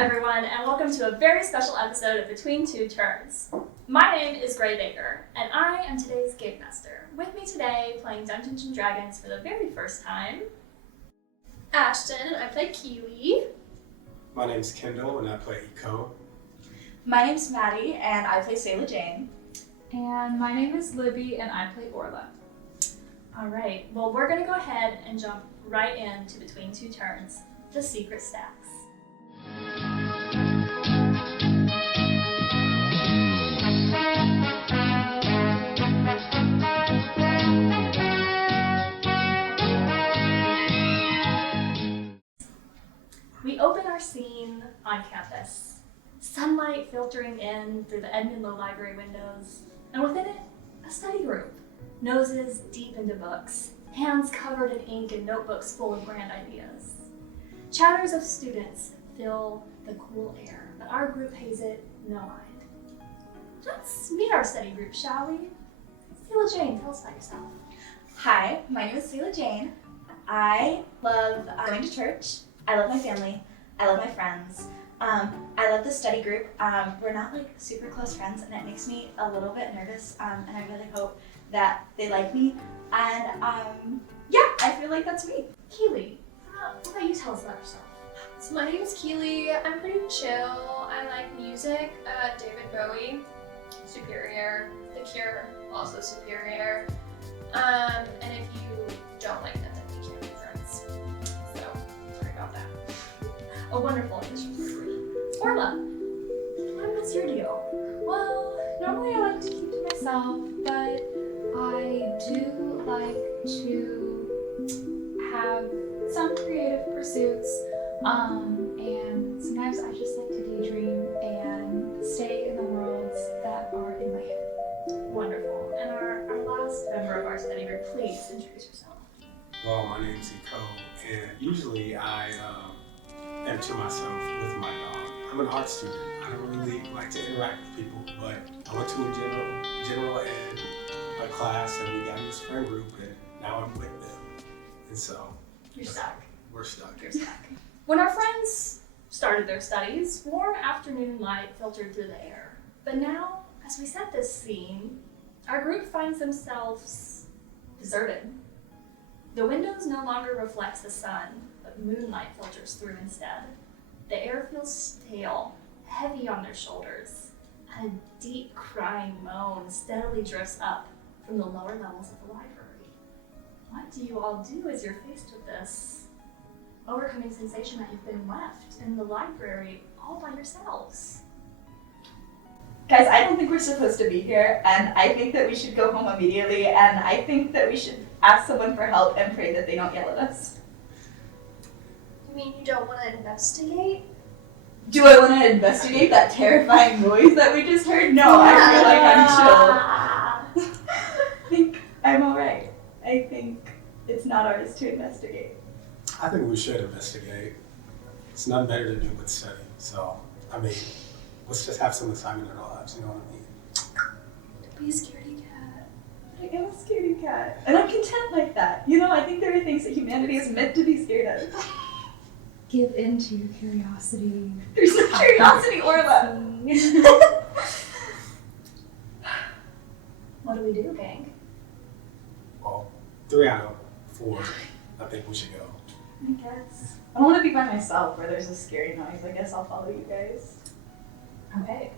everyone, and welcome to a very special episode of Between Two Terns. My name is Gravett, and I am today's Game Master. With me today, playing Dungeons & Dragons for the very first time, Ashton, and I play Keeley. My name's Kendall, and I play Eco. My name's Maddie, and I play Selah Jane. And my name is Libby, and I play Orla. Alright, well we're going to go ahead and jump right into Between Two Terns, the Secret Stacks. We open our scene on campus. Sunlight filtering in through the Edmon Low Library windows, and within it, a study group. Noses deep into books, hands covered in ink and notebooks full of grand ideas. Chatters of students fill the cool air, but our group pays it no mind. Let's meet our study group, shall we? Selah Jane, tell us about yourself. Hi, my name is Selah Jane. I love going to church. I love my family. I love my friends. I love the study group. We're not like super close friends, and it makes me a little bit nervous, and I really hope that they like me. And yeah, I feel like that's me. Keeley, what about you tell us about yourself? So my name's Keeley. I'm pretty chill. I like music. David Bowie, superior. The Cure, also superior. And if you don't like them, then we can't be friends. So sorry about that. A wonderful addition to the group. Orla, what's your deal? Well, normally I like to keep to myself, but I do like to have some creative pursuits, and sometimes I just like to daydream and stay in the worlds that are in my head. Wonderful. And our last member of our study group, please introduce yourself. Well, my name's Eco, and usually I am to myself with my dog. I'm an art student. I don't really like to interact with people, but I went to a general ed class, and we got in this friend group, and now I'm with them. And so You're stuck. We're stuck. You're stuck. When our friends started their studies, warm afternoon light filtered through the air. But now, as we set this scene, our group finds themselves deserted. The windows no longer reflect the sun, but moonlight filters through instead. The air feels stale, heavy on their shoulders, and a deep crying moan steadily drifts up from the lower levels of the library. What do you all do as you're faced with this overcoming sensation that you've been left in the library all by yourselves? Guys, I don't think we're supposed to be here, and I think that we should go home immediately, and I think that we should ask someone for help and pray that they don't yell at us. You mean you don't want to investigate? Do I want to investigate that terrifying noise that we just heard? No, I feel like I'm chill. I think I'm alright. I think it's not ours to investigate. I think we should investigate. It's nothing better to do but study. So, I mean, let's just have some excitement in our lives, you know what I mean? Be a scaredy cat. I am a scaredy cat. And I'm content like that. You know, I think there are things that humanity is meant to be scared of. Give in to your curiosity. There's no curiosity, Orla. What do we do, gang? Well, 3 out of 4, I think we should go. I guess. I don't want to be by myself where there's a scary noise. I guess I'll follow you guys. Okay.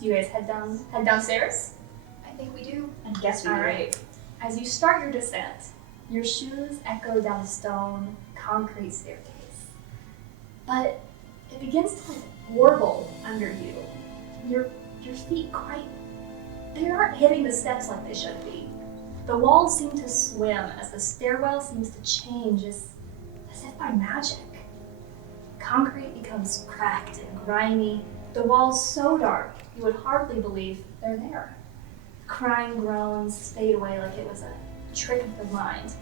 Do you guys head downstairs? I think we do. I guess we do. All right. As you start your descent, your shoes echo down the stone, concrete staircase. But it begins to warble under you. Your feet they aren't hitting the steps like they should be. The walls seem to swim as the stairwell seems to change as if by magic. Concrete becomes cracked and grimy, the walls so dark you would hardly believe they're there. Crying groans fade away like it was a trick of the mind.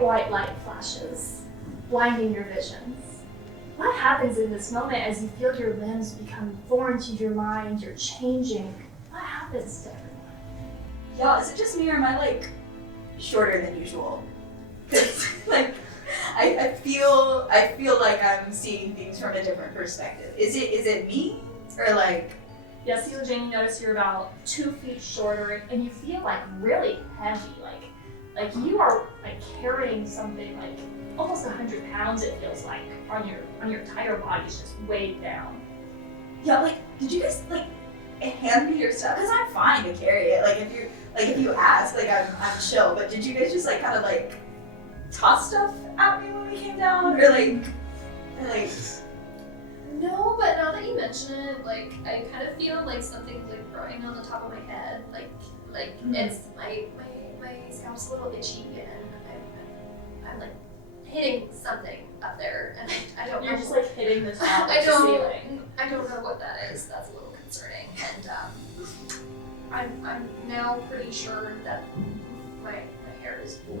White light flashes, blinding your visions. What happens in this moment as you feel your limbs become foreign to your mind, you're changing? What happens to everyone? Y'all, is it just me or am I like shorter than usual? 'Cause like I feel like I'm seeing things from a different perspective. Is it me or like? Yeah, Selah Jane, you notice you're about 2 feet shorter, and you feel like really heavy, like you are like carrying something like almost 100 pounds. It feels like on your entire body is just weighed down. Yeah, like did you guys like hand me your stuff? Cause I'm fine to carry it. If you ask, like I'm chill. But did you guys just like kind of like toss stuff at me when we came down, or like? No, but now that you mention it, like I kind of feel like something's like growing on the top of my head. Like it's my scalp's a little itchy, and I'm like hitting something up there, and I don't know. You're just like hitting the top of the ceiling. I don't know what that is. That's a little concerning, and I'm now pretty sure that my hair is blue.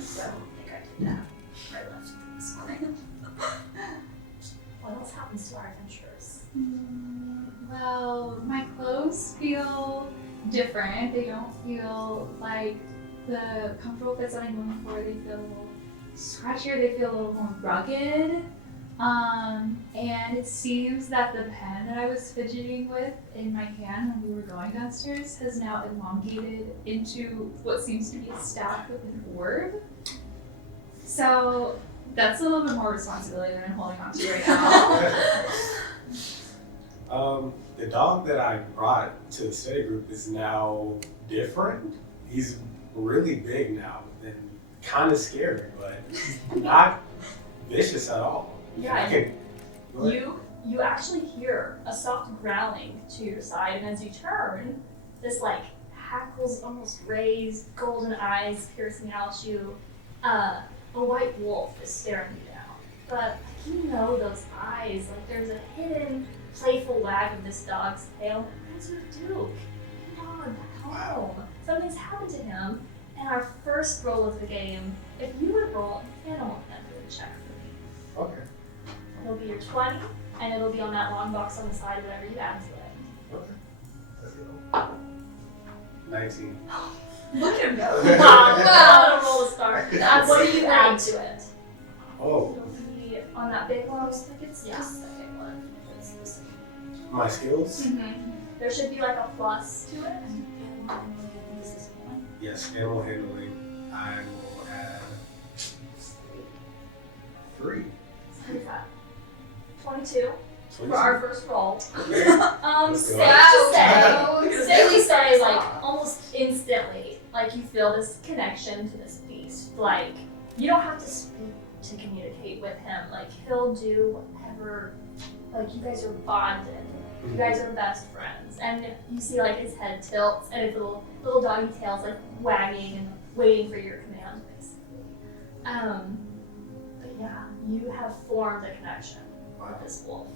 So I don't think I did that right left this morning. What else happens to our adventurers? Well, my clothes feel different. They don't feel like the comfortable fits that I'm going for. They feel a little scratchier. They feel a little more rugged. And it seems that the pen that I was fidgeting with in my hand when we were going downstairs has now elongated into what seems to be a staff with an orb. So that's a little bit more responsibility than I'm holding on to right now. The dog that I brought to the study group is now different. He's really big now and kind of scary, but not vicious at all. Yeah, you actually hear a soft growling to your side, and as you turn, this like hackles almost raised, golden eyes piercing out you. A white wolf is staring you down, but you know those eyes. Like there's a hidden, playful wag of this dog's tail. What does it do? Come on, back home. Something's happened to him. And our first roll of the game, if you would roll an animal handling check for me. Okay. It'll be your 20, and it'll be on that long box on the side, whatever you add to it. Okay. Let's go. 19. Look at him go. Wow, roll a start. That's What do you great. add to it? Oh, It'll be on that big one. I think it's Yeah. the second one. It's this my skills? There should be like a plus to it. Yes, animal handling. I will add 3. What is that? 22 for 22. our first roll. Okay. Safe Wow. to say, Wow. safe to say, like almost instantly, like you feel this connection to this beast. Like you don't have to speak to communicate with him. Like he'll do whatever. Like you guys are bonded. You guys are best friends, and you see like his head tilts and his little doggy tail's like wagging and waiting for your command, basically. But yeah, you have formed a connection with this wolf.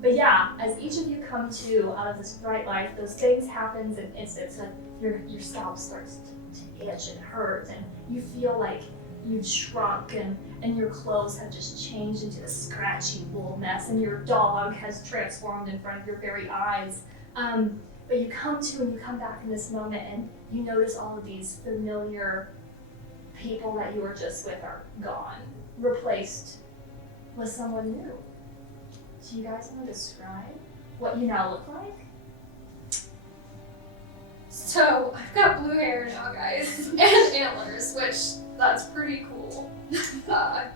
But yeah, as each of you come to out of this bright light, those things happen in instants. Like your scalp starts to itch and hurt, and you feel like you've shrunk, and your clothes have just changed into a scratchy wool mess, and your dog has transformed in front of your very eyes. But you come back in this moment, and you notice all of these familiar people that you were just with are gone, replaced with someone new. Do you guys want to describe what you now look like? So I've got blue hair now, guys, and antlers, which that's pretty cool. Yeah.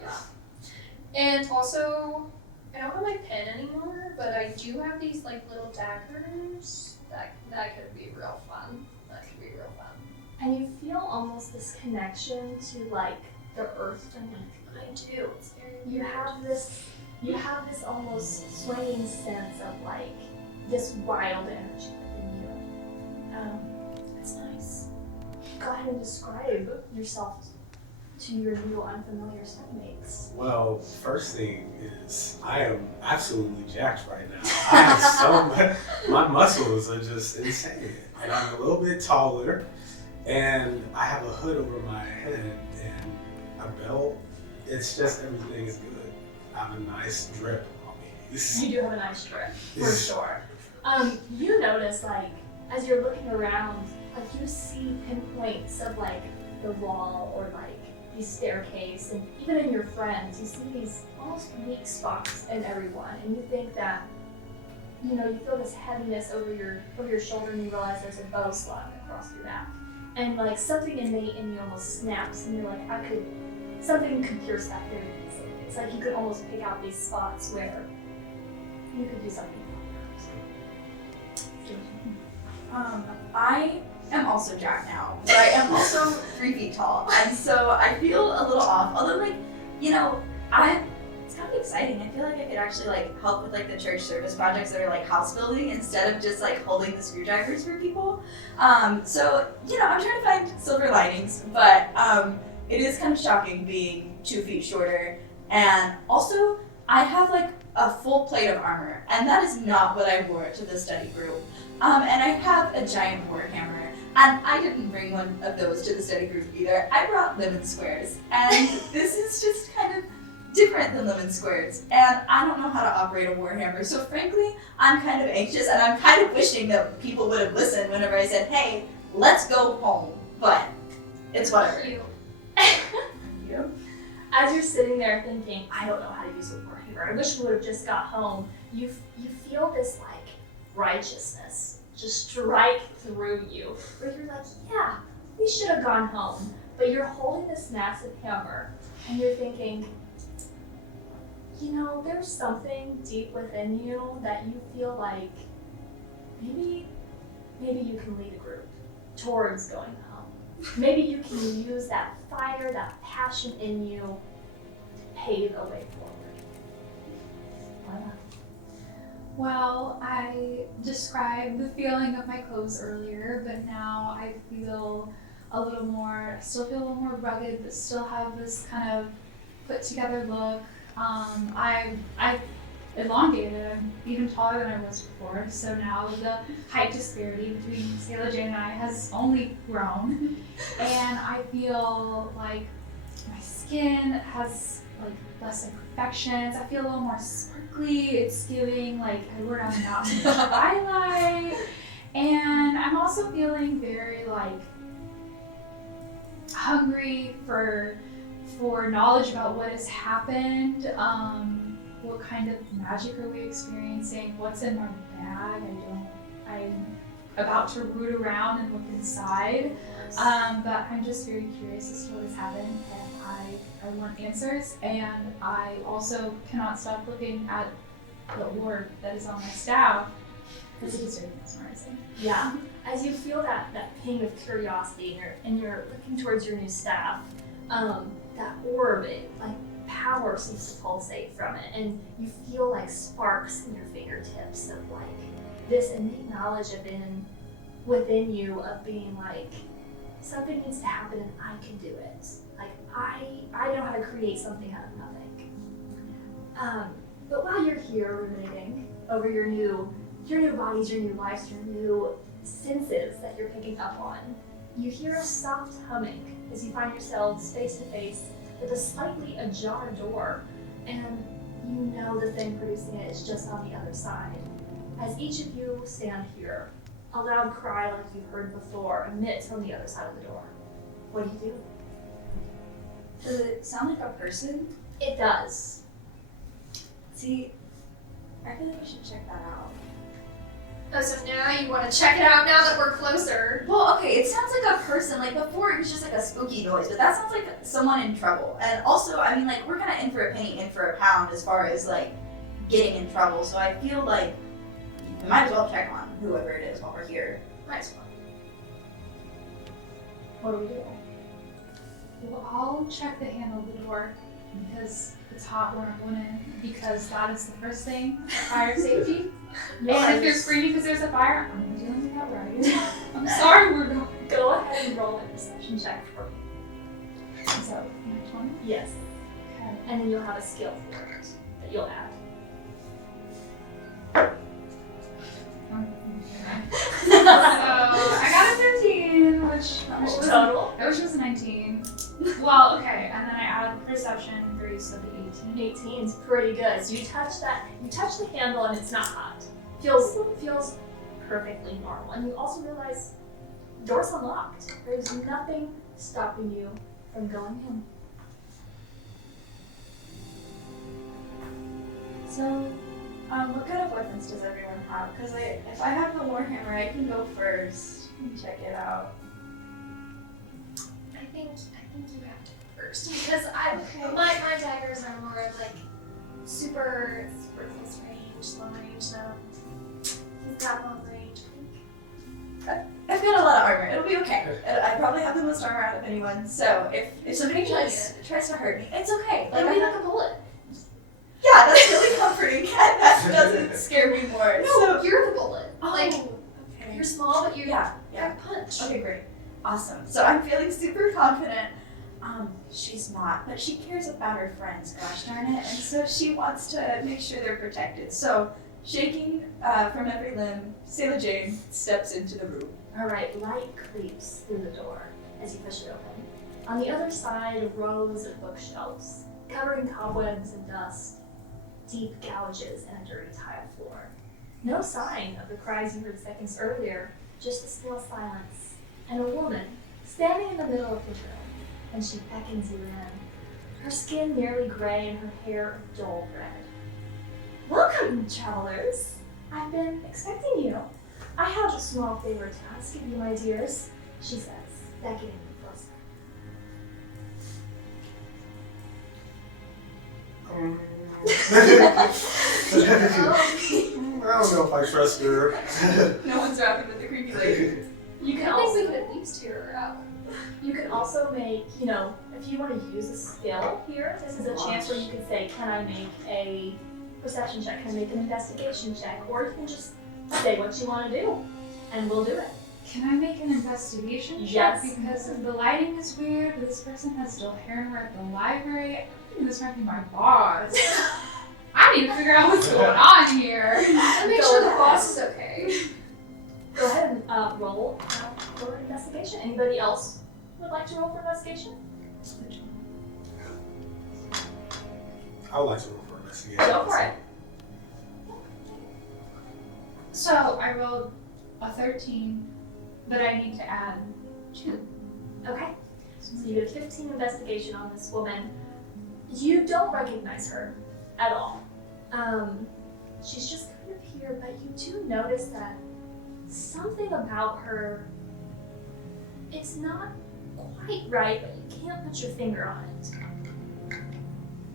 And also, I don't have my pen anymore, but I do have these like little daggers. That could be real fun. And you feel almost this connection to like the earth beneath you. I do. It's very You have this almost swaying sense of like this wild energy within you. It's nice. Go ahead and describe yourself to your new unfamiliar mates. Well, first thing is I am absolutely jacked right now. I have so much, my muscles are just insane. And I'm a little bit taller, and I have a hood over my head and a belt. It's just everything is good. I have a nice drip on me. You do have a nice trip, for sure. You notice, like, as you're looking around, like, you see pinpoints of, like, the wall or like the staircase, and even in your friends, you see these almost weak spots in everyone, and you think that, you know, you feel this heaviness over your shoulder, and you realize there's a bow slung across your back, and like something innate in you almost snaps, and you're like, something could pierce that very easily. It's like you could almost pick out these spots where you could do something about that. I am also Jack now, but I am also 3 feet tall, and so I feel a little off. Although, like, you know, it's kind of exciting. I feel like I could actually like help with like the church service projects that are like house building instead of just like holding the screwdrivers for people. So you know, I'm trying to find silver linings, but it is kind of shocking being 2 feet shorter, and also I have like a full plate of armor, and that is not what I wore to the study group. And I have a giant warhammer. And I didn't bring one of those to the study group either. I brought lemon squares. And this is just kind of different than lemon squares. And I don't know how to operate a warhammer. So frankly, I'm kind of anxious, and I'm kind of wishing that people would have listened whenever I said, hey, let's go home. But it's whatever. You. As you're sitting there thinking, I don't know how to use a warhammer, I wish we would have just got home, you feel this like righteousness just strike through you, where you're like, yeah, we should have gone home, but you're holding this massive hammer, and you're thinking, you know, there's something deep within you that you feel like maybe you can lead a group towards going home. Maybe you can use that fire, that passion in you to pave a way forward. Why not? Well, I described the feeling of my clothes earlier, but now I feel a little more, I still feel a little more rugged, but still have this kind of put together look. I've elongated, I'm even taller than I was before, so now the height disparity between Selah Jane and I has only grown, and I feel like my skin has like less imperfections. I feel a little more sparkly. It's giving like I wore on a mountain twilight, and I'm also feeling very like hungry for knowledge about what has happened. What kind of magic are we experiencing? What's in my bag? I'm about to root around and look inside. But I'm just very curious as to what has happened, and I want answers, and I also cannot stop looking at the orb that is on my staff, because it is very mesmerizing. Yeah, as you feel that ping of curiosity, and you're looking towards your new staff, that orb, like power seems to pulsate from it, and you feel like sparks in your fingertips of like this innate knowledge within you of being like, something needs to happen and I can do it. Like I know how to create something out of nothing. But while you're here ruminating over your new bodies, your new lives, your new senses that you're picking up on, you hear a soft humming as you find yourselves face to face with a slightly ajar door, and you know the thing producing it is just on the other side. As each of you stand here, a loud cry like you've heard before emits from the other side of the door. What do you do? Does it sound like a person? It does. See, I feel like we should check that out. Oh, so now you want to check it out now that we're closer? Well, okay, it sounds like a person. Like before, it was just like a spooky noise, but that sounds like someone in trouble. And also, I mean, like we're kind of in for a penny, in for a pound as far as like getting in trouble. So I feel like we might as well check on whoever it is while we're here. Might as well. What do we do? Well, I'll check the handle of the door because it's hot where I'm going in, because that is the first thing, fire safety. And if you're screaming because there's a fire, I'm dealing with that right. I'm sorry, we're going. Go ahead and roll a perception check for me. So, 20? Yes. Okay. And then you'll have a skill for it that you'll add. So I got a 13, which Total? I wish it was a 19. Well, okay, and then I add perception 3, so the 18. 18 is pretty good. So you touch the handle and it's not hot. Feels perfectly normal. And you also realize door's unlocked. There's nothing stopping you from going in. So, what kind of weapons does everyone have? Because if I have the Warhammer, I can go first and check it out. I think you have to go first because my daggers are more of like super close range, long range. So he's got long range. I've got a lot of armor. It'll be okay. I probably have the most armor out of anyone. So if somebody tries to hurt me, it's okay. It'll be like a bullet. Yeah, that's really comforting. That doesn't scare me more. No, So you're the bullet. Like okay. you're small, but you Yeah. have punch. Okay, great. Awesome. So I'm feeling super confident. She's not, but she cares about her friends, gosh darn it. And so she wants to make sure they're protected. So shaking from every limb, Selah Jane steps into the room. All right, light creeps through the door as you push it open. On the other side, rows of bookshelves, covering cobwebs and dust, deep gouges and a dirty tile floor. No sign of the cries you heard seconds earlier, just a still silence, and a woman standing in the middle of the room, and she beckons you in. Her skin nearly gray and her hair a dull red. Welcome, travelers. I've been expecting you. I have a small favor to ask of you, my dears, she says, beckoning you closer. I don't know if I trust her. No one's rapping with the creepy lady. You can I think we also could at least hear her out. You can also make, if you want to use a skill here, this is a chance where you could say, can I make a perception check? Can I make an investigation check? Or you can just say what you want to do, and we'll do it. Can I make an investigation check? Yes. Because the lighting is weird, this person has dull hair and we're at the library. I think this might be my boss. I need to figure out what's going on here. And make Go sure the ahead. boss is okay. Go ahead and roll for investigation. Anybody else would like to roll for investigation? I would like to roll for investigation. Go for it. So I rolled a 13, but I need to add 2. Okay. So you get a 15 investigation on this woman. You don't recognize her at all. She's just kind of here, but you do notice that something about her, it's not quite right, but you can't put your finger on it.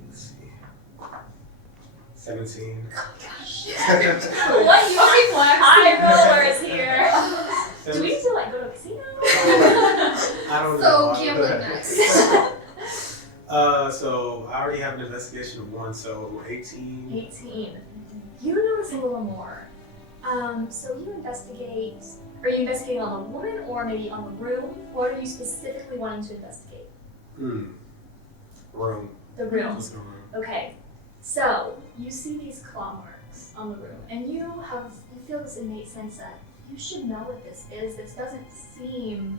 Let's see. 17. Gosh. I What you high rollers here. Do we need to go to a casino? don't know. So gambling next. So I already have an investigation of 1, so 18. 18. You notice a little more. So you investigate. Are you investigating on the woman or maybe on the room? What are you specifically wanting to investigate? Room. The room. Let's go room. Okay. So you see these claw marks on the room, and you feel this innate sense that you should know what this is. This doesn't seem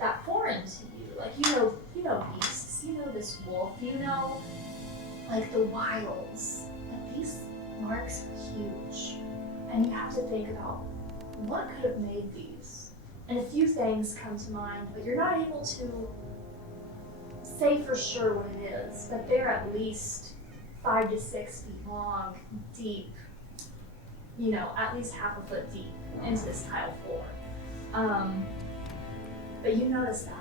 that foreign to you. Like you know beasts. You know this wolf. You know like the wilds. But these marks are huge, and you have to think about what could have made these. And a few things come to mind, but you're not able to say for sure what it is. But they're at least 5 to 6 feet long, deep, at least half a foot deep into this tile floor. But you notice that.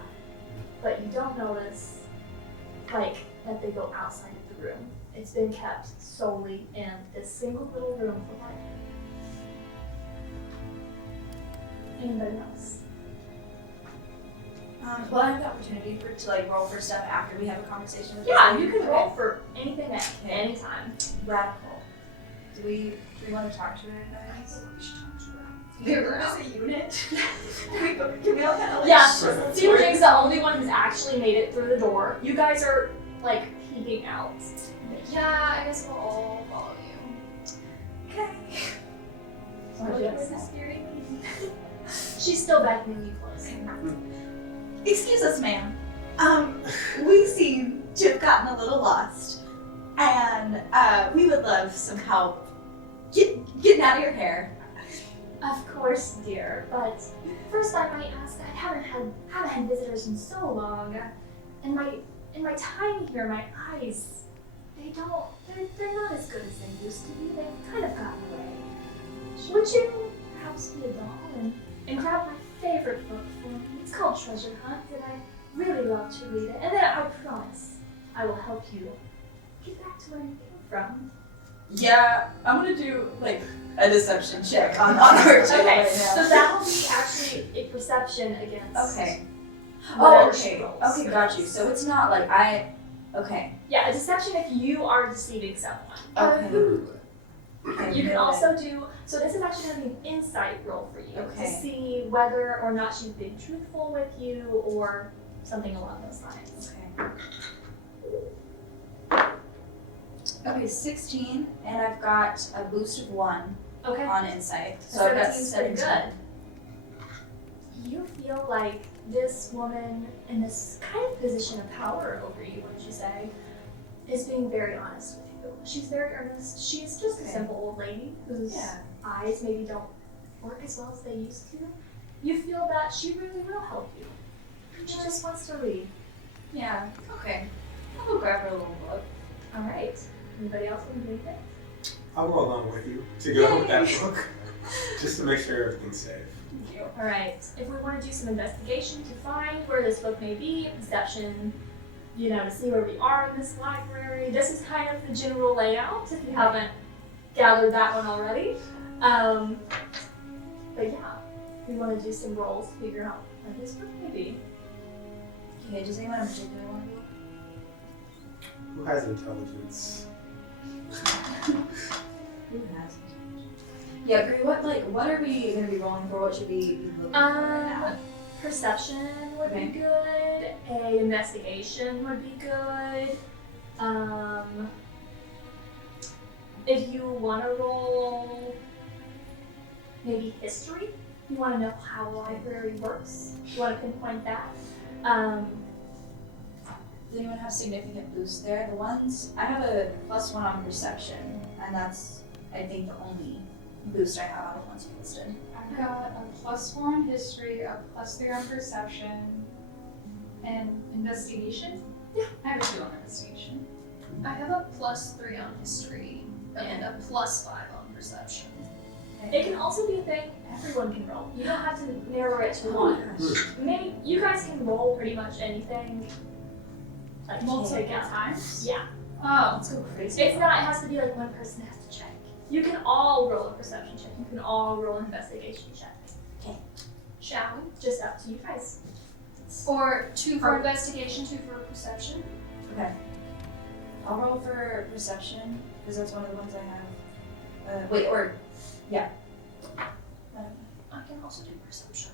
But you don't notice, that they go outside of the room. It's been kept solely in this single little room for life. Anybody else? Well, I have the opportunity to roll for stuff after we have a conversation with Yeah, this you lady. can roll for anything at any time. Radical. Do we want to talk to her, guys? Hear The her room out. is a unit. Can we all kind of Yeah, Sure. Cedric's the only one who's actually made it through the door. You guys are peeking out. Yeah, I guess we'll all follow you. Okay. She's still beckoning you closer. Excuse us, ma'am. We seem to have gotten a little lost, and we would love some help getting out of your hair. Of course, dear, but first I might ask, I haven't had visitors in so long. In my time here, my eyes, they're not as good as they used to be. They've kind of gotten away. Would you perhaps be a doll and grab my favorite book for me? It's called Treasure Hunt, and I really love to read it. And then I promise I will help you get back to where you came from. Yeah, I'm gonna do like a deception check on her too Okay, right so now. that will be actually a perception against. Okay. whatever Oh, she okay. rolls. Okay, got you. So it's not like okay. Yeah, a deception if you are deceiving someone. Okay. You can also do, so this is actually going to be an insight roll for you to Okay. see whether or not she's being truthful with you or something along those lines. Okay, 16, and I've got a boost of 1 Okay. on insight. So I've got 17's pretty 17. good. You feel like this woman in this kind of position of power over you, wouldn't you say, is being very honest with you. She's very earnest. She's just a Okay. simple old lady whose Yeah. eyes maybe don't work as well as they used to. You feel that she really will help you. She just wants to read. Yeah, okay. I'll go grab her a little book. All right. Anybody else want to do anything? I'll go along with you to go with that book, just to make sure everything's safe. Thank you. All right. If we want to do some investigation to find where this book may be, perception, to see where we are in this library. This is kind of the general layout, if you haven't gathered that one already. But yeah, we want to do some rolls to figure out where this book may be. Okay, does anyone in particular want to go? Who has intelligence? Who has it? Yeah, Gray, what are we gonna be rolling for? What should we be looking for right now? Perception would Okay. be good. A investigation would be good. If you want to roll maybe history, you want to know how a library works. You want to pinpoint that. Does anyone have significant boost there? The ones I have a +1 on perception, and that's I think the only boost I have out of the ones you listed. I've got a +1 history, a +3 on perception, and investigation. Yeah. I have a 2 on investigation. I have a +3 on history and a +5 on perception. It can also be a thing everyone can roll. You don't have to narrow it to one. Maybe you guys can roll pretty much anything. Like Multiple together. times? Yeah. Oh, Let's go crazy. It's not, it has to be like one person has to check. You can all roll a perception check. You can all roll an investigation check. Shall we? Just up to you guys. Or 2 for investigation, 2 for perception. Okay. I'll roll for perception because that's one of the ones I have. Yeah. I can also do perception.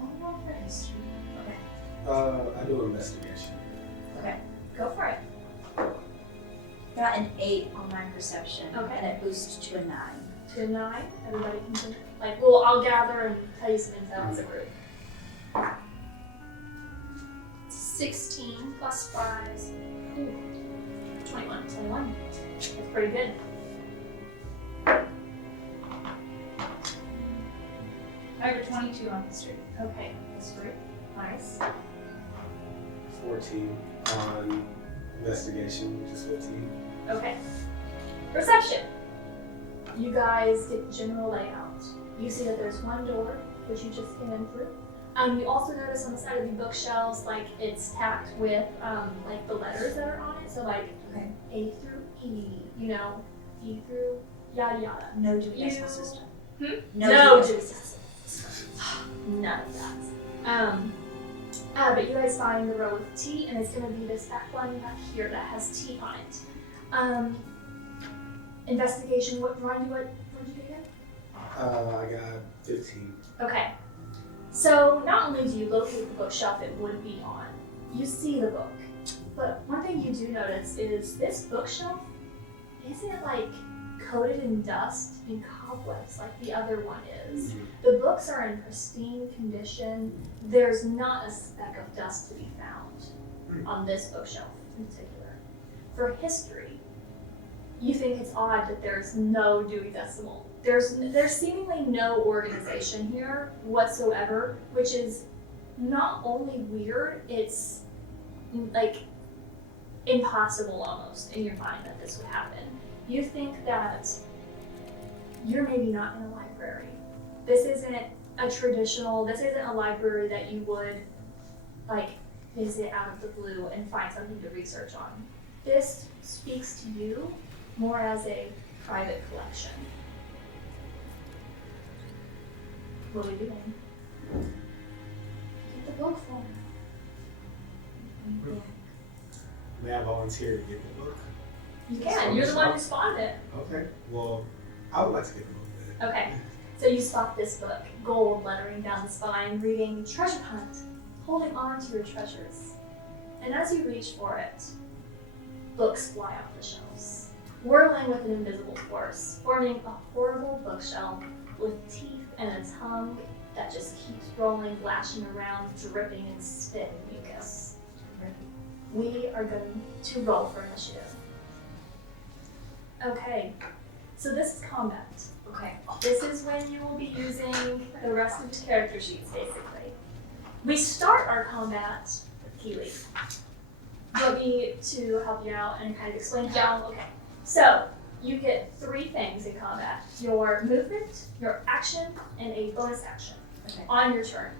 I'll roll for history. I do investigation. Go for it. Got an 8 on my perception, Okay. and it boosts to a 9. To a 9. Everybody can do I'll gather and tell you some intel as a group. 16 + 5 is 21. 21. That's pretty good. I have a 22 on history. Okay, that's great. Nice. 14 on investigation, which is 15. Okay. Perception. You guys get the general layout. You see that there's one door, which you just came in through. You also notice on the side of the bookshelves, it's tacked with the letters that are on it. So Okay. A through E, E through yada yada. No Dewey You- Decimal System. No, Dewey just none of that. But you guys find the row with T, and it's going to be this back one back here that has T on it. Investigation. Remind you what did you get again? I got 15. Okay. So not only do you locate the bookshelf it would be on, you see the book. But one thing you do notice is this bookshelf isn't coated in dust and cobwebs like the other one is. The books are in pristine condition. There's not a speck of dust to be found on this bookshelf in particular. For history, you think it's odd that there's no Dewey Decimal There's seemingly no organization here whatsoever, which is not only weird, it's like impossible almost in your mind that this would happen. You think that you're maybe not in a library. This isn't a library that you would like visit out of the blue and find something to research on. This speaks to you more as a private collection. What are we doing? Get the book for me. May I volunteer to get the book? You can. You're the one who spotted it. Okay. Well, I would like to get the book then. Okay. So you spot this book, gold lettering down the spine, reading Treasure Hunt, holding on to your treasures. And as you reach for it, books fly off the shelves, whirling with an invisible force, forming a horrible bookshelf with teeth and a tongue that just keeps rolling, lashing around, dripping and spitting mucus. We are going to roll for initiative. Okay, so this is combat. Okay. This is when you will be using the rest of the character sheets, basically. We start our combat with Keeley. Do you want me to help you out and kind of explain how? Okay. So, you get 3 things in combat. Your movement, your action, and a bonus action on your turn.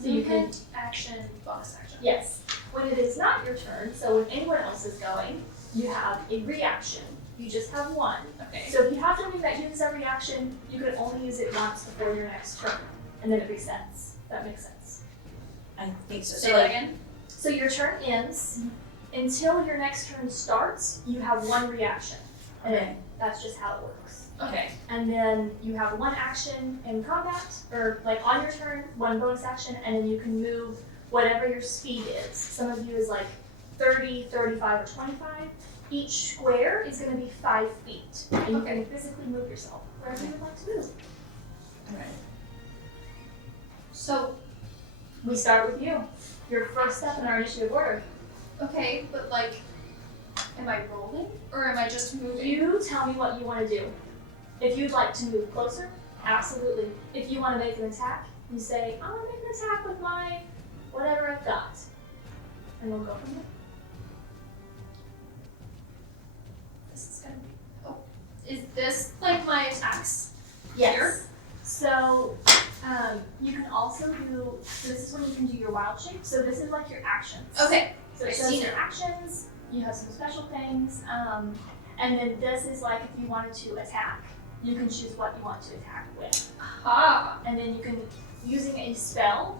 So you can action, bonus action. Yes. When it is not your turn, so when anyone else is going, you have a reaction. You just have 1. Okay. So if you have something that uses a reaction, you can only use it once before your next turn, and then it resets. That makes sense. I think so. Say that again. So your turn ends. Until your next turn starts, you have 1 reaction. And that's just how it works. Okay. And then you have 1 action in combat, or like on your turn, 1 bonus action, and then you can move whatever your speed is. Some of you is like 30, 35, or 25. Each square is going to be 5 feet. And you can physically move yourself wherever you would like to move. Alright. So, We start with you. Your first step in our initiative order. okay, but like, am I rolling or am I just moving? You tell me what you want to do. If you'd like to move closer, absolutely. If you want to make an attack, you say, I want to make an attack with my whatever I've got. And we'll go from there. This is gonna be. Oh, is this like my attacks? Yes. Here? So, you can also do, so this is when you can do your wild shape. So this is like your actions. Okay. So it I shows see your now. actions, you have some special things, and then this is like if you wanted to attack, you can choose what you want to attack with. Ah. And then you can, using a spell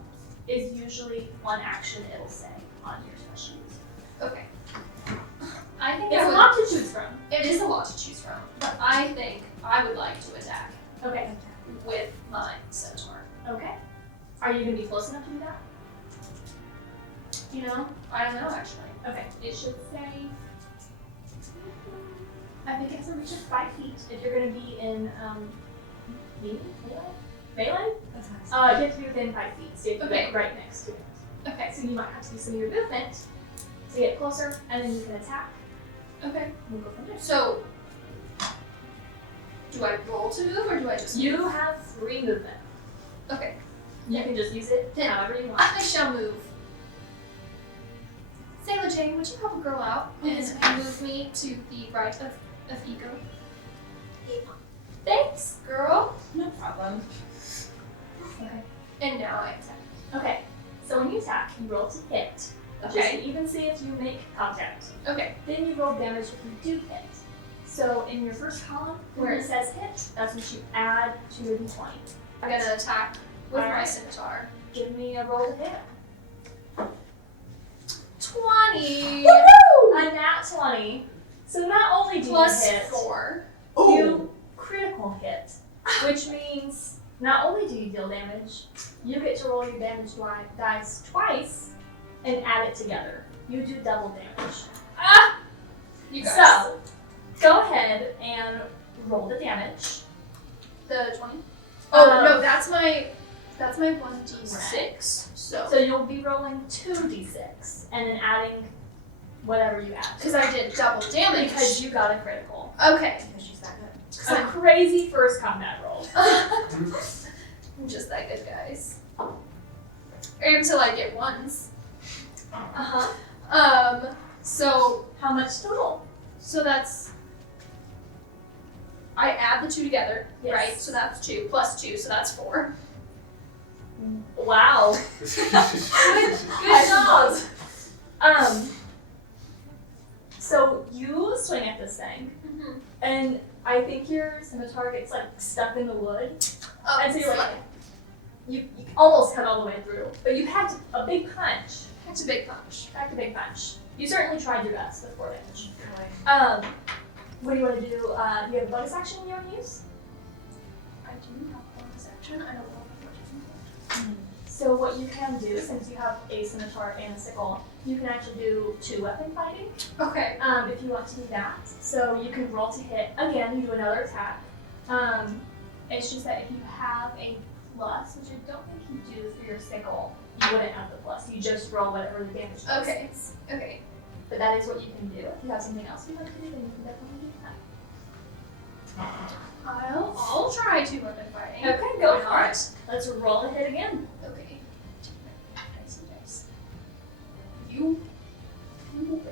is usually 1 action it'll say on your special use. Okay. I think It's I a would. lot to choose from. It is a lot to choose from, but I think I would like to attack Okay. with my centaur. Okay. Are you gonna be close enough to do that? You know? I don't know actually. Okay. It should say, I think it's a reach of 5 feet if you're gonna be in, melee? Melee? You have to be within 5 feet, so you have to Okay. be right next to it. Okay. So you might have to do some of your movement to get closer, and then you can attack. Okay. We'll go from there. So, do I roll to move or do I just? You have 3 movement. Okay. You can just use it Then however you want. I shall move. Selah Jane, would you help a girl out and move me to the right of Ego? Thanks, girl. No problem. Okay. And now I attack. Okay. So when you attack, you roll to hit. Just Okay. to even see if you make contact. Okay. Then you roll damage if you do hit. So in your first column, where it says hit, that's what you add to your d20. I'm gonna attack with my Alright. scimitar. Give me a roll to hit. 20 A nat 20. So not only do plus you hit, 4. you critical hit, which means not only do you deal damage, you get to roll your damage dice twice and add it together. You do double damage. Ah! You guys. So, go ahead and roll the damage. The 20? Oh, Um, no, that's my 1d6. So you'll be rolling 2d6 and then adding whatever you add. Because I did double damage. Because you got a critical. Okay. Because she's that good. Some crazy first combat roll. I'm just that good, guys. Until I get ones. So How much total? So that's, I add the 2 together, Yes. right? So that's 2 plus 2, so that's 4. Wow. Good job. So you swing at this thing, and I think your scimitar gets like stuck in the wood, Oh, and so you're like, you almost cut all the way through, but you packed a big punch. That's a big punch. Packed a big punch. You certainly tried your best with 4 damage. What do you want to do? Do you have a bonus action you want to use? I do have bonus action. I don't know what I'm So what you can do, since you have a scimitar and a sickle, you can actually do 2 weapon fighting. Okay. If you want to do that. So you can roll to hit. Again, you do another attack. It's just that if you have a plus, which I don't think you do for your sickle, you wouldn't have the plus. You just roll whatever the damage is. Okay. Okay. But that is what you can do. If you have something else you'd like to do, then you can definitely do that. I'll try 2 weapon fighting. Okay, go Why for not? it. Let's roll a hit again. Okay. Dice. You win.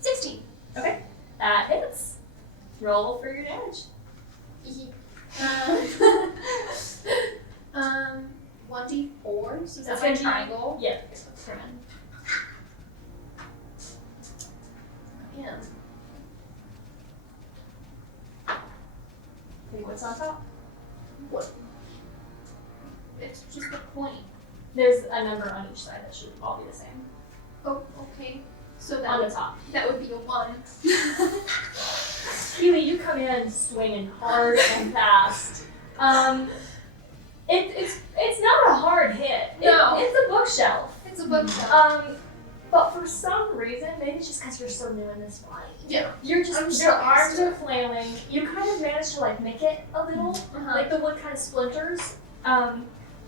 16. Okay, that hits. Roll for your damage. 1d4, so That's that's gonna a be- triangle. Yeah, it's determined. Yeah. Okay, what's on top? What? It's just a point. There's a number on each side that should all be the same. Oh, okay. So On the that top. would be a 1. Keeley, you come in swinging hard and fast. It's not a hard hit. No. It's a bookshelf. It's a bookshelf. But for some reason, maybe it's just because you're so new in this fight. Yeah. You're just, I'm your so arms used to are flailing. You kind of manage to like nick it a little, like the wood kind of splinters.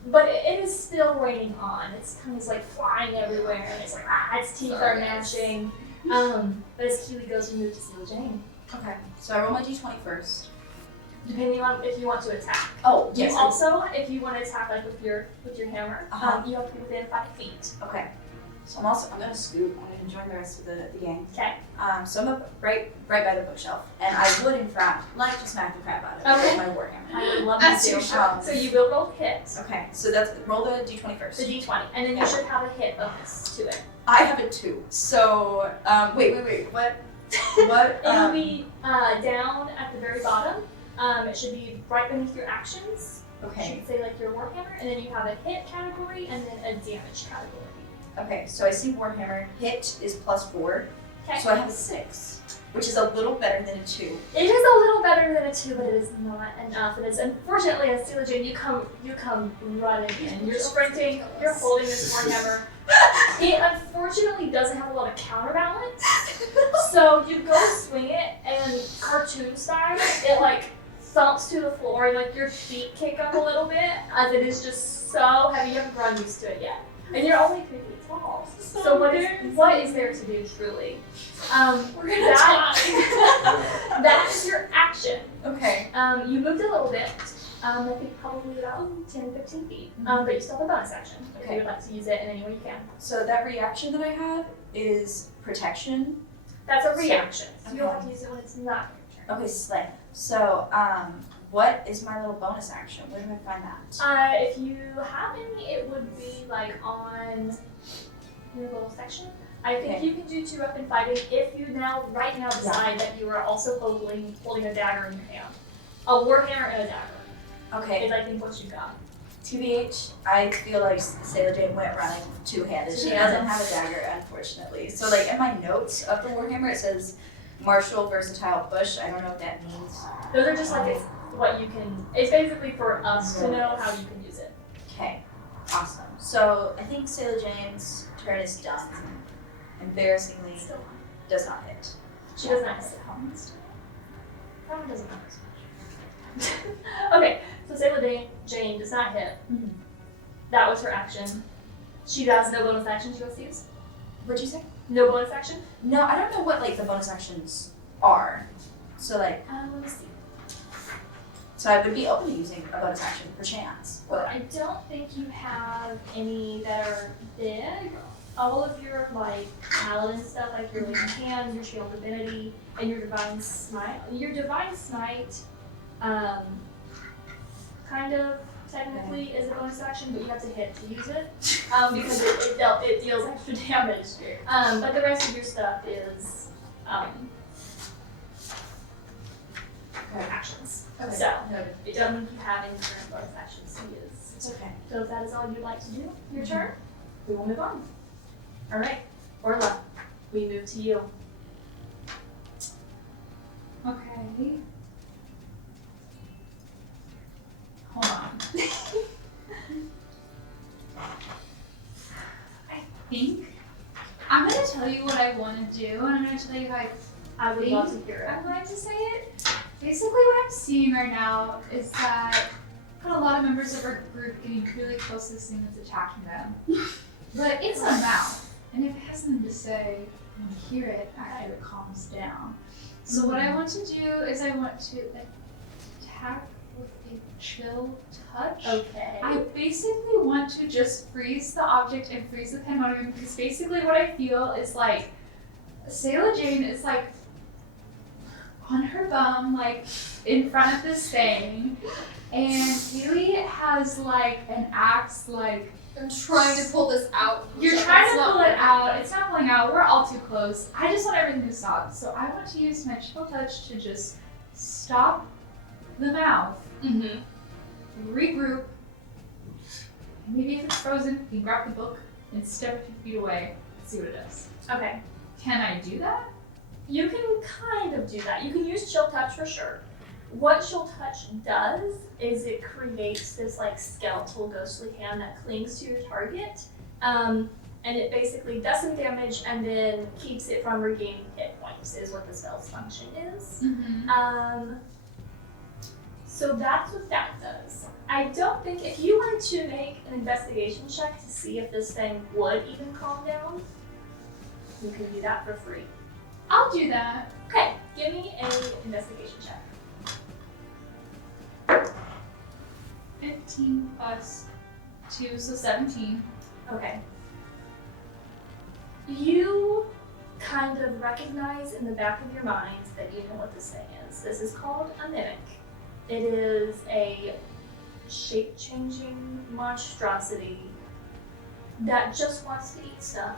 But it is still raining on. It's kind of like flying everywhere, and it's like its teeth Sorry, are guys. gnashing. But as Keeley goes, we move to Selah Jane. Okay, so I roll my d20 first. Depending on if you want to attack. Oh, You yes. also, if you want to attack like with your hammer, Uh-huh. you have to be within 5 feet. Okay. So I'm gonna scoot. I'm gonna join the rest of the gang. Okay. So I'm up right by the bookshelf, and I would in fact like to smack the crap out of it Okay. with my warhammer. I would love As to. usual. So you will roll hit. Okay, so that's roll the d20 first. The d20, and then you should have a hit bonus to it. I have a 2. So wait. What? What? It'll be down at the very bottom. It should be right beneath your actions. It Okay. should say like your warhammer, and then you have a hit category and then a damage category. Okay. So I see warhammer. Hit is +4. Okay. So I have a 6, which is a little better than a 2. It is a little better than a 2, but it is not enough. It is unfortunately, as Selah Jane, you come running in. You're sprinting. You're holding this warhammer. It unfortunately doesn't have a lot of counterbalance, so you go swing it, and cartoon style, it like thumps to the floor, and like your feet kick up a little bit, as it is just so heavy. You haven't grown used to it yet, and you're only 3 feet tall. So what is there to do truly? We're gonna die. That is your action. Okay. You moved a little bit. I think probably about 10, 15 feet. But you still have a bonus action if Okay. you would like to use it in any way you can. So that reaction that I have is protection. That's a reaction. So you'll Okay. have to use it when it's not your turn. Okay, slay. So what is my little bonus action? Where do I find that? If you have any, it would be like on your little section. I think Okay. you can do 2 weapon fighting if you right now decide that you are also holding a dagger in your hand. A warhammer and a dagger Okay. is I think what you got. TBH, I feel like Selah Jane went running two-handed. She doesn't have a dagger, unfortunately. So like in my notes of the warhammer, it says martial, versatile, push. I don't know what that means. Those are just like what you can. It's basically for us to know how you can use it. Okay, awesome. So I think Selah Jane's turn is done. Embarrassingly, Still, does not hit. she does not sit home. Probably doesn't matter as much. Okay, so Selah Jane does not hit. Mhm. That was her action. She has no bonus action she wants to use. What'd you say? No bonus action? No, I don't know what like the bonus actions are. So like, Let me see. so I would be open to using a bonus action per chance. Well, I don't think you have any that are big. All of your like paladin stuff, like your waving hand, your shield divinity, and your divine smite. Your divine smite, kind of technically is a bonus action, but you have to hit to use it because it deals extra damage. But the rest of your stuff is actions. Okay. So Noted. it doesn't think you have any current bonus actions to use. It's okay. So if that is all you'd like to do, your turn, we will move on. All right, Orla, we move to you. Okay. Hold on. I think I'm gonna tell you what I want to do, and I'm gonna tell you how I would love to hear I'm it. going to say it. Basically, what I'm seeing right now is that I've got a lot of members of our group getting really close to this thing that's attacking them. But it's a mouth, and if it has something to say, when you hear it, after it calms down. So what I want to do is I want to attack with a chill touch. Okay. I basically want to just freeze the object and freeze the pandemonium because basically what I feel is like Selah Jane is like on her bum, like in front of this thing, and Keeley has like an axe, like I'm trying to pull this out. you're So trying it's to not pull it working. out. It's not pulling out. We're all too close. I just want everything to stop. So I want to use my chill touch to just stop the mouth, regroup. Maybe if it's frozen, you can grab the book and step a few feet away and see what it does. Okay. Can I do that? You can kind of do that. You can use chill touch for sure. What chill touch does is it creates this like skeletal ghostly hand that clings to your target, and it basically does some damage and then keeps it from regaining hit points. Is what the spell's function is. So that's what that does. I don't think if you were to make an investigation check to see if this thing would even calm down, you can do that for free. I'll do that. Okay, give me an investigation check. 15 plus 2, so 17. Okay. You kind of recognize in the back of your mind that you know what this thing is. This is called a mimic. It is a shape-changing monstrosity that just wants to eat stuff.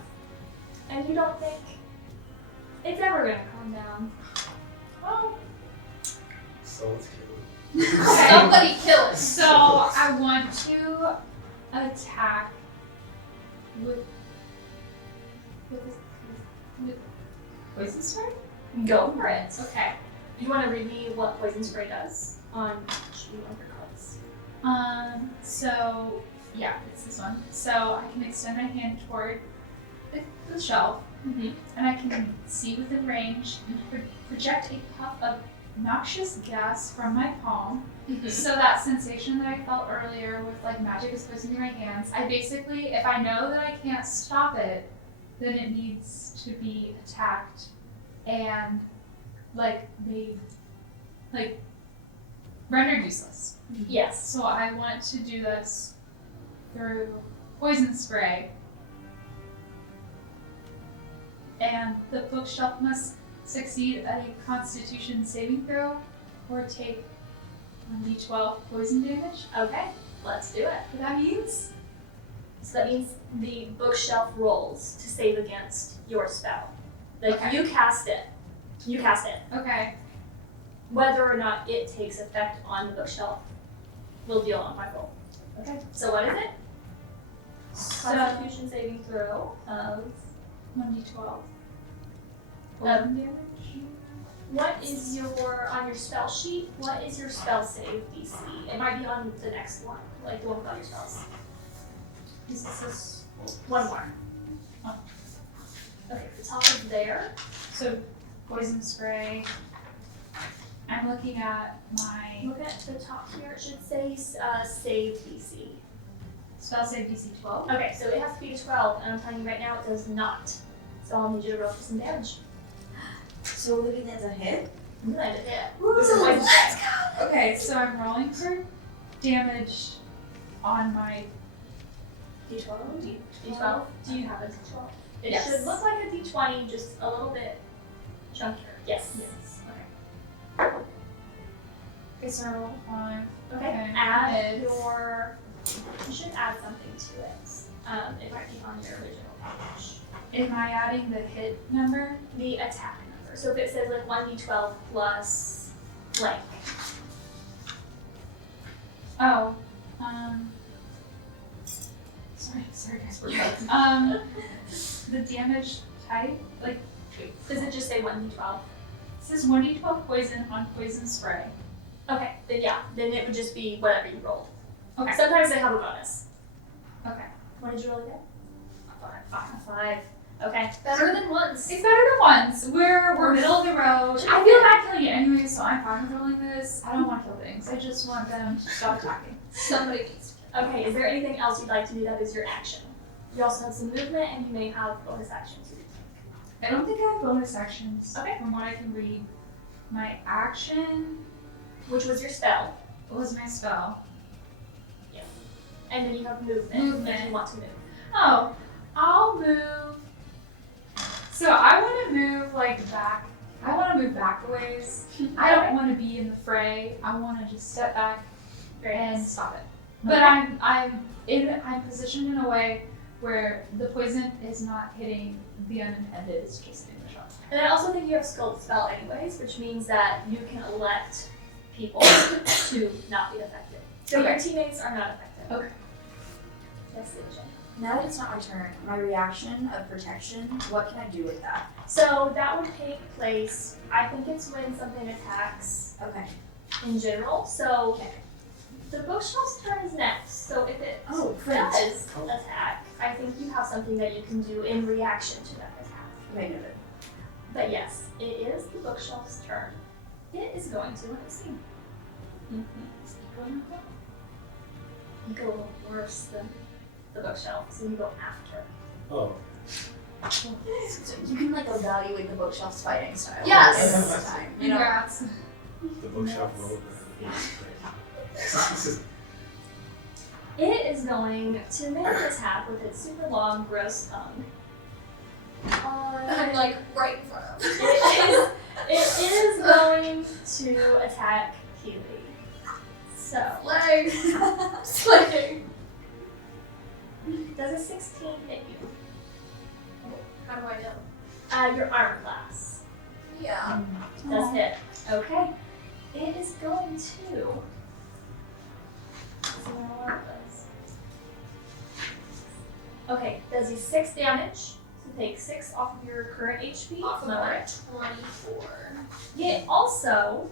And you don't think it's ever gonna calm down. Oh. So let's kill it. Somebody kill it. So I want to attack with poison spray? Go for it. Okay. Do you want to read me what poison spray does on each of your cards? So yeah, it's this one. So I can extend my hand toward the shelf, and I can see within range and project a puff of noxious gas from my palm. So that sensation that I felt earlier with like magic is poisoning my hands, I basically, if I know that I can't stop it, then it needs to be attacked and like made like rendered useless. Yes. So I want to do this through poison spray. And the bookshelf must succeed at a constitution saving throw or take 1d12 poison damage. Okay, let's do it. What that means? So that means the bookshelf rolls to save against your spell. Like Okay. you cast it. You cast it. Okay. Whether or not it takes effect on the bookshelf will deal on my roll. Okay. So what is it? Constitution saving throw of 1d12 poison damage. what is your on your spell sheet? What is your spell save DC? It might be on the next one, like the one without your spells. This is one more. Oh. Okay, the top is there. So poison spray. I'm looking at my Look at the top here. It should say save DC. spell save DC 12. Okay, so it has to be 12, and I'm telling you right now, it does not. So I'll need you to roll for some damage. So Libby lands a hit? You landed it. Woo, This is poison let's strike. go! Okay, so I'm rolling for damage on my D12? D12? Do you have a D12? It Yes. should look like a D20, just a little bit chunkier. Yes. Yes. Okay. Okay, so I roll 5. Okay. Add your. You should add something to it. It might be on your original page. Am I adding the hit number? The attack number. So if it says like 1d12 plus blank. Oh, sorry guys, we're the damage type, like, Does it just say 1d12? it says 1d12 poison on poison spray. Okay, then yeah, then it would just be whatever you rolled. Okay. Sometimes they have a bonus. Okay. What did you roll again? A 5. Okay. Better than once. It's better than once. We're middle of the road. I feel bad killing it anyway, so I'm fine with rolling this. I don't want to kill things. I just want them to stop attacking. Somebody needs to. Okay, is there anything else you'd like to do that is your action? You also have some movement and you may have bonus actions. I don't think I have bonus actions. Okay. From what I can read. My action Which was your spell. was my spell. And then you have movement. Movement. If you want to move. Oh, I'll move. So I want to move back. I want to move back a ways. I don't want to be in the fray. I want to just step back and stop it. But Okay. I'm positioned in a way where the poison is not hitting the unintended. It's just hitting the shot. And I also think you have scope spell anyways, which means that you can elect people to not be affected. So your Okay. teammates are not affected. Okay. That's the agenda. Now that it's not my turn, my reaction of protection, what can I do with that? So that would take place, I think it's when something attacks Okay. in general. So Okay. the bookshelf's turn is next. So if it Oh, great. does attack, I think you have something that you can do in reaction to that attack. Okay, noted. But yes, it is the bookshelf's turn. It is going to, let me see. You go a little worse than the bookshelf, so you go after. Oh. So you can evaluate the bookshelf's fighting style. Yes! at this time, you know? Congrats. The bookshelf rolled. It is going to make an attack with its super long, gross tongue. I'm right in front of him. It is going to attack Keeley. So, Leg. Slaying. does a 16 hit you? How do I know? Your armor class Yeah. does hit. Okay. It is going to. Okay, does you 6 damage. So take 6 off of your current HP. Off of Lower my it. 24. It also,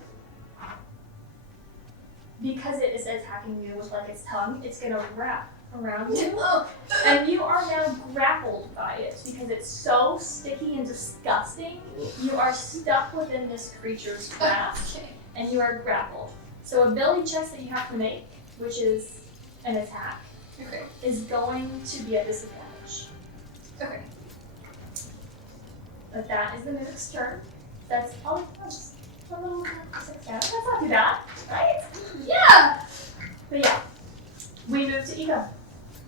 because it is attacking you with its tongue, it's gonna wrap around you. Oh. And you are now grappled by it because it's so sticky and disgusting. You are stuck within this creature's grasp Okay. and you are grappled. So ability checks that you have to make, which is an attack, Okay. is going to be a disadvantage. Okay. But that is the mimic's turn. That's all it does. A little 6 damage. That's not too bad, right? Yeah. But yeah, we move to Ego.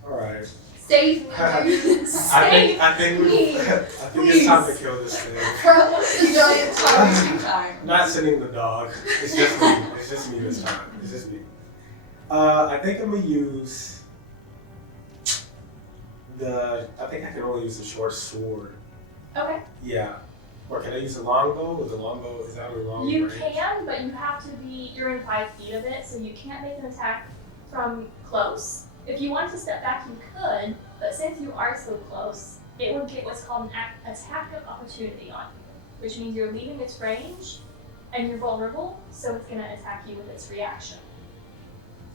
Alright. Save me. I think it's time to kill this thing. You don't even talk time. I'm not sending the dog. It's just me. It's just me this time. It's just me. I think I'm gonna use I think I can only use the short sword. Okay. Yeah. Or can I use the longbow? With the longbow, is that a long You range? can, but you have to be, you're in 5 feet of it, so you can't make an attack from close. If you wanted to step back, you could, but since you are so close, it would get what's called an attack of opportunity on you, which means you're leaving its range and you're vulnerable, so it's going to attack you with its reaction.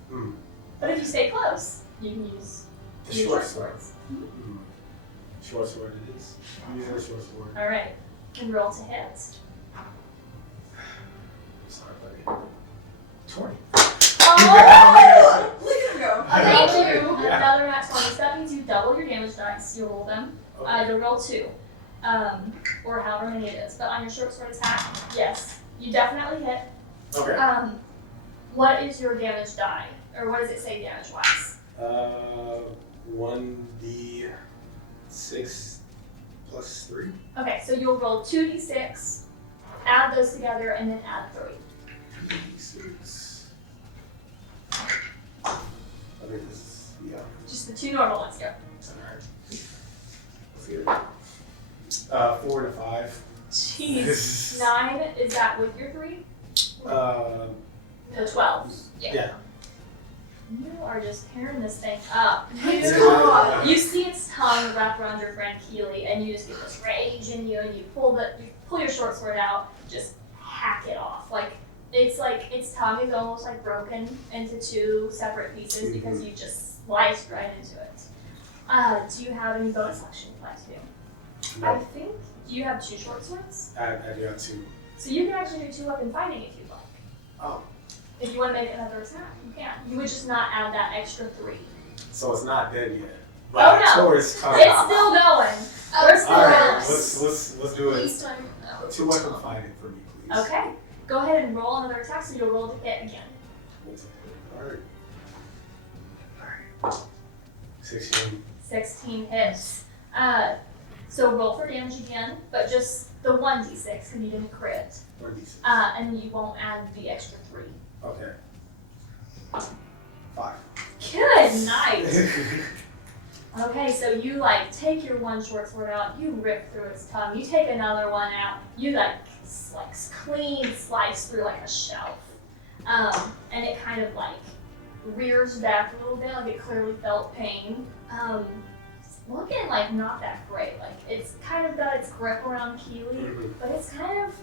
Hmm. But if you stay close, you can use The your short short sword. swords. Hmm. Short sword it is. I'm using the short sword. All right, and roll to hit. Sorry, buddy. 20. Oh! Look at him go. Thank you. Another nat 20. So that means you double your damage dice. You roll them. Okay. You'll roll 2. or however many it is. But on your short sword attack, yes, you definitely hit. Okay. What is your damage die? Or what does it say damage-wise? 1d6 plus 3. Okay, so you'll roll 2d6, add those together, and then add 3. 2d6. I think this is, yeah. Just the 2 normal ones, go. Alright. Let's get it. 4 to 5. Jeez. 9, is that with your 3? Uh, No, 12. yeah. You are just tearing this thing up. Yeah. You see its tongue wrap around your friend Keeley, and you just get this rage in you, and you pull your short sword out, just hack it off. Like its tongue is almost like broken into 2 separate pieces because you just sliced right into it. Do you have any bonus action you'd like to do? No. I think, do you have 2 short swords? I do have 2. So you can actually do 2-weapon fighting if you'd like. Oh. If you want to make another attack, you can. You would just not add that extra 3. So it's not dead yet. Oh, no. Towards It's still going. We're still Alright, going. let's do it. Please don't. No. 2-weapon fighting for me, please. Okay. Go ahead and roll another attack, so you'll roll to hit again. Alright. 16. 16 hits. So roll for damage again, but just the 1d6 because you didn't crit. Or d6. And you won't add the extra 3. Okay. 5. Good night. Okay, so you take your one short sword out, you rip through its tongue, you take another one out, you clean slice through like a shelf. And it kind of rears back a little bit, like it clearly felt pain. Looking not that great. It's kind of got its grip around Keeley, but it's kind of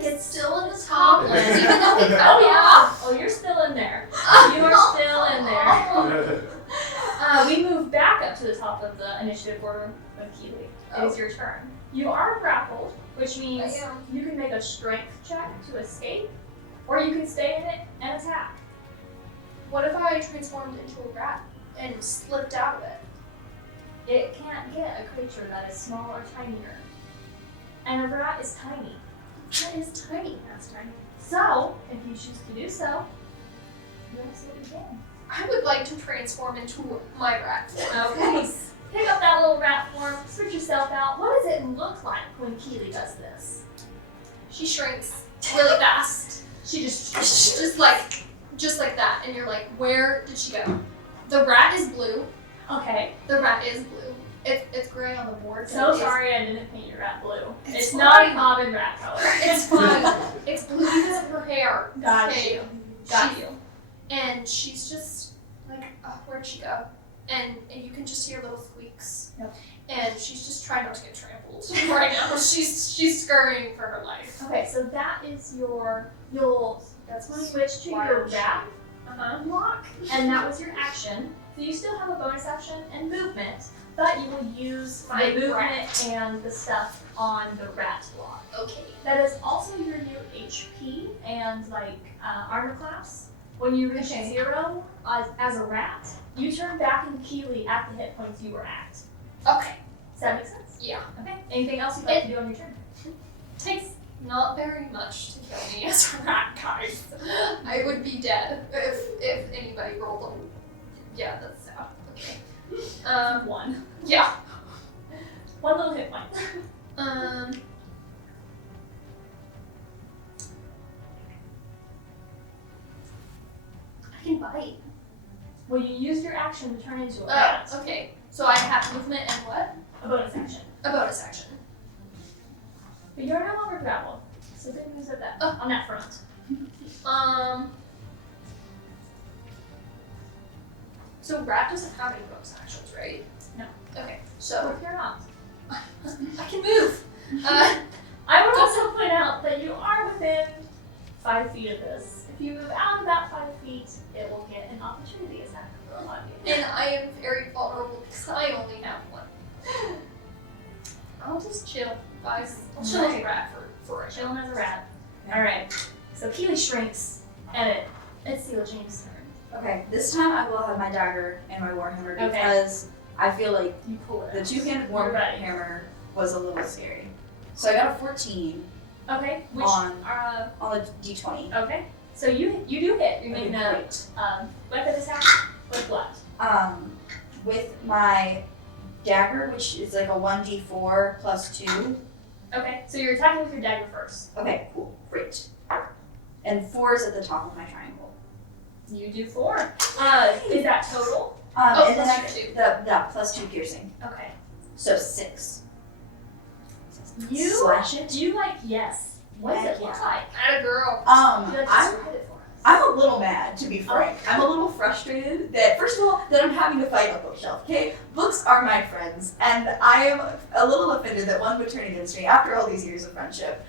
it's Still in the top, topless. even though we Oh cut it yeah! Oh, you're still in there. You are still in there. We move back up to the top of the initiative order with Keeley. It is your turn. You are grappled, which means I am. you can make a strength check to escape, or you can stay in it and attack. What if I transformed into a rat and slipped out of it? It can't get a creature that is small or tinier. And a rat is tiny. That is tiny. That's tiny. So, if you choose to do so, you absolutely can. I would like to transform into my rat form. Okay. Pick up that little rat form, switch yourself out. What does it look like when Keeley does this? She shrinks really fast. She just Just like that. And you're like, where did she go? The rat is blue. Okay. The rat is blue. It's gray on the board. So It is- sorry I didn't paint your rat blue. It's It's not a fine. common rat color. It's fine. It's blue because of her hair. Got Okay. you. Got She- you. And she's just like, oh, where'd she go? And you can just hear little squeaks. Yep. And she's just trying not to get trampled right now. She's scurrying for her life. Okay, so that is you'll switch to your rat block, and that was your action. So you still have a bonus action and movement, but you will use My the movement rat. and the stuff on the rat block. Okay. That is also your new HP and armor class. When you reach Okay. 0 as a rat, you turn back into Keeley at the hit points you were at. Okay. Does that make sense? Yeah. Okay. Anything else you'd like to do on your turn? Takes not very much to kill me as a rat, guys. I would be dead if anybody rolled them. Yeah, that's sad. Okay. 1. Yeah. 1 little hit point. I can bite. Well, you used your action to turn into a rat. Okay. So I have movement and what? A bonus action. A bonus action. But you're no longer grappled. So good news at that on that front. So rat doesn't have any bonus actions, right? No. Okay. So So if you're not. I can move. I would also point out that you are within 5 feet of this. If you move out of that 5 feet, it will get an opportunity attack on you. And I am very vulnerable because I only have one. I'll just chill, guys. I'll chill as a rat for right now. Chilling as a rat. Alright. So Keeley shrinks, and it's Selah James' turn. Okay, this time I will have my dagger and my warhammer Okay. because I feel like You pull it the out. two-handed You're ready. warhammer was a little scary. So I got a 14 Okay. Which on the d20. okay. So you do hit. You're making a Great. weapon attack with what? With my dagger, which is like a 1d4 plus 2. Okay. So you're attacking with your dagger first. Okay, cool, great. And 4 is at the top of my triangle. You do 4. Is that total? And then plus your 2. the plus 2 piercing. Okay. So 6. You Slash it. Do you like yes? What does it look like? Atta girl. You like I'm describe it for us. I'm a little mad, to be frank. I'm a little frustrated that, first of all, that I'm having to fight a bookshelf, okay? Books are my friends, and I am a little offended that one would turn against me after all these years of friendship.